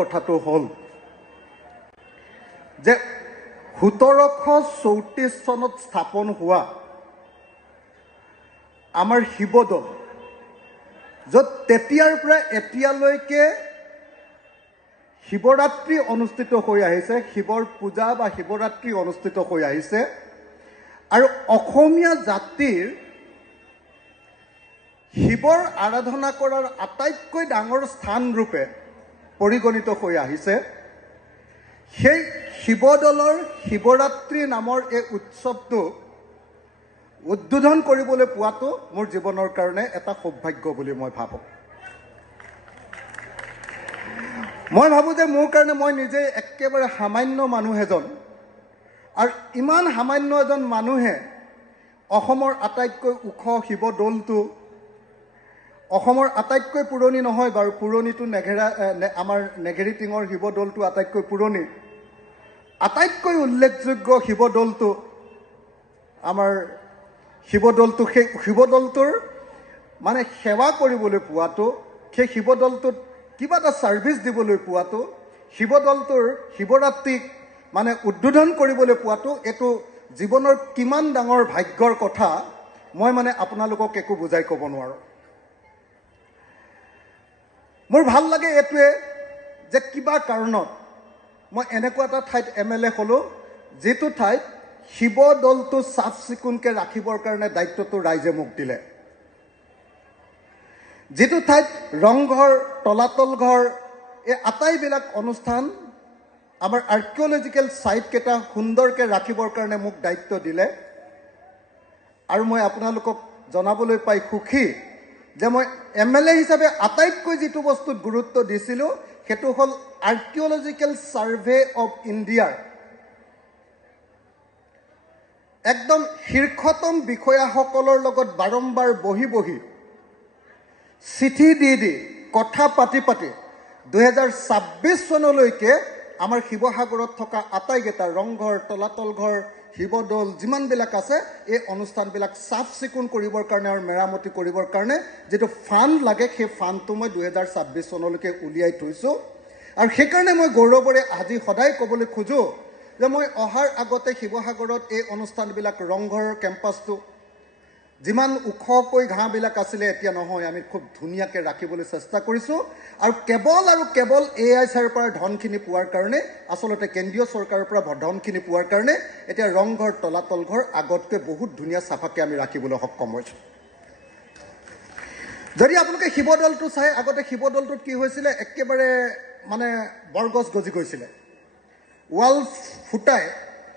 কথাটো হ'ল যে 1734 চনত স্থাপন হোৱা আমাৰ শিৱদৌল, য'ত তেতিয়াৰ পৰা এতিয়ালৈকে শিৱৰাত্ৰি অনুষ্ঠিত হৈ আহিছে, শিৱৰ পূজা বা শিৱৰাত্ৰি অনুষ্ঠিত হৈ আহিছে, আৰু অসমীয়া জাতিৰ শিৱৰ আৰাধনা কৰাৰ আটাইতকৈ ডাঙৰ স্থানৰূপে পৰিগণিত হৈ আহিছে। সেই শিৱদৌলৰ শিৱৰাত্ৰি নামৰ এই উৎসৱটো উদ্বোধন কৰিবলৈ পোৱাটো মোৰ জীৱনৰ কাৰণে এটা সৌভাগ্য বুলি মই ভাবোঁ। মই ভাবোঁ যে মোৰ কাৰণে, মই নিজে একেবাৰে সামান্য মানুহ এজন, আৰু ইমান সামান্য এজন মানুহে অসমৰ আটাইতকৈ ওখ শিৱদৌলটো, অসমৰ আটাইতকৈ পুৰণি নহয় বাৰু, পুৰণিটো আমাৰ নেঘেৰী টিঙৰ শিৱদৌলটো আটাইতকৈ পুৰণি, আটাইতকৈ উল্লেখযোগ্য শিৱদৌলটো আমাৰ শিৱদৌলটো, সেই শিৱদৌলটোৰ মানে সেৱা কৰিবলৈ পোৱাটো, সেই শিৱদৌলটোত কিবা এটা ছাৰ্ভিচ দিবলৈ পোৱাটো, শিৱদৌলটোৰ শিৱৰাত্ৰিক মানে উদ্বোধন কৰিবলৈ পোৱাটো, এইটো জীৱনৰ কিমান ডাঙৰ ভাগ্যৰ কথা মই মানে আপোনালোকক একো বুজাই ক'ব নোৱাৰোঁ। মোৰ ভাল লাগে এইটোৱে যে কিবা কাৰণত মই এনেকুৱা এটা ঠাইত MLA হ'লোঁ, যিটো ঠাইত শিৱদৌলটো চাফ চিকুণকৈ ৰাখিবৰ কাৰণে দায়িত্বটো ৰাইজে মোক দিলে, যিটো ঠাইত ৰংঘৰ, তলাতল ঘৰ, এই আটাইবিলাক অনুষ্ঠান, আমাৰ আৰ্কিঅলজিকেল ছাইটকেইটা সুন্দৰকৈ ৰাখিবৰ কাৰণে মোক দায়িত্ব দিলে। আৰু মই আপোনালোকক জনাবলৈ পাই সুখী যে মই MLA হিচাপে আটাইতকৈ যিটো বস্তুত গুৰুত্ব দিছিলোঁ সেইটো হ'ল আৰ্কিঅলজিকেল ছাৰ্ভে অফ ইণ্ডিয়াৰ একদম শীৰ্ষতম বিষয়াসকলৰ লগত বাৰম্বাৰ বহি বহি, চিঠি দি দি, কথা পাতি পাতি 2026 চনলৈকে আমাৰ শিৱসাগৰত থকা আটাইকেইটা ৰংঘৰ, তলাতল ঘৰ, শিৱদৌল যিমানবিলাক আছে, এই অনুষ্ঠানবিলাক চাফ চিকুণ কৰিবৰ কাৰণে আৰু মেৰামতি কৰিবৰ কাৰণে যিটো ফাণ্ড লাগে, সেই ফাণ্ডটো মই 2026 চনলৈকে উলিয়াই থৈছোঁ। আৰু সেইকাৰণে মই গৌৰৱেৰে আজি সদায় ক'বলৈ খোজোঁ যে মই অহাৰ আগতে শিৱসাগৰত এই অনুষ্ঠানবিলাক, ৰংঘৰৰ কেম্পাছটো যিমান ওখকৈ ঘাঁহবিলাক আছিলে, এতিয়া নহয়, আমি খুব ধুনীয়াকৈ ৰাখিবলৈ চেষ্টা কৰিছোঁ। আৰু কেৱল AICৰ পৰা ধনখিনি পোৱাৰ কাৰণে, আচলতে কেন্দ্ৰীয় চৰকাৰৰ পৰা ধনখিনি পোৱাৰ কাৰণে এতিয়া ৰংঘৰ, তলাতল ঘৰ আগতকৈ বহুত ধুনীয়া চাফাকৈ আমি ৰাখিবলৈ সক্ষম হৈছোঁ। যদি আপোনালোকে শিৱদৌলটো চাই, আগতে শিৱদৌলটোত কি হৈছিলে, একেবাৰে মানে বৰগছ গজি গৈছিলে, ৱাল ফুটাই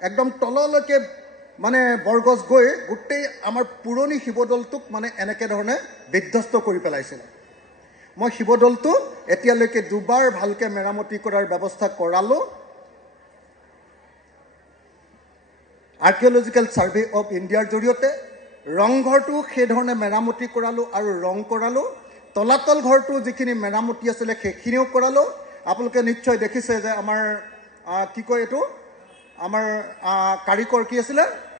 একদম তললৈকে মানে বৰগছ গৈ গোটেই আমাৰ পুৰণি শিৱদৌলটোক মানে এনেকৈ ধৰণে বিধ্বস্ত কৰি পেলাইছিলে। মই শিৱদৌলটো এতিয়ালৈকে দুবাৰ ভালকৈ মেৰামতি কৰাৰ ব্যৱস্থা কৰালোঁ। আৰ্কিঅলজিকেল ছাৰ্ভে অফ ইণ্ডিয়াৰ জৰিয়তে ৰংঘৰটো সেইধৰণে মেৰামতি কৰালোঁ আৰু ৰং কৰালোঁ। তলাতল ঘৰটো যিখিনি মেৰামতি আছিলে সেইখিনিও কৰালোঁ। আপোনালোকে নিশ্চয় দেখিছে যে আমাৰ কি কয় এইটো, আমাৰ কাৰিকৰ কি আছিলে,